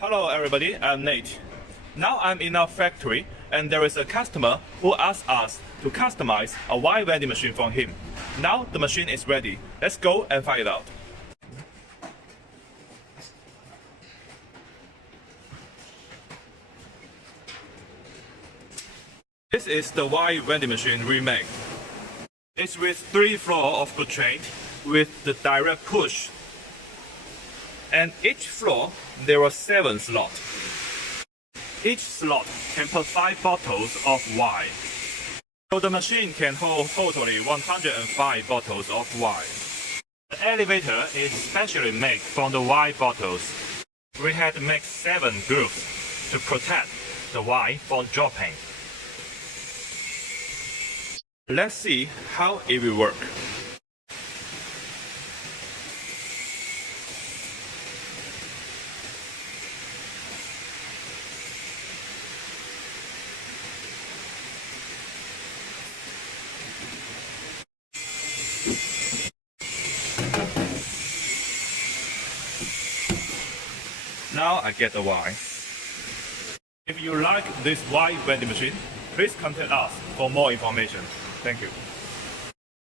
Hello everybody, I'm Nate. Now I'm in our factory and there is a customer who asked us to customize a Y vending machine for him. Now the machine is ready. Let's go and find it out. This is the Y vending machine remake. It's with 3 floors of good trade with the direct push. And each floor there are 7 slots. Each slot can put 5 bottles of wine. So the machine can hold totally 105 bottles of wine. The elevator is specially made from the wine bottles. We had to make 7 groups to protect the wine from dropping. Let's see how it will work. Now I get the wine. If you like this wine vending machine, please contact us for more information. Thank you.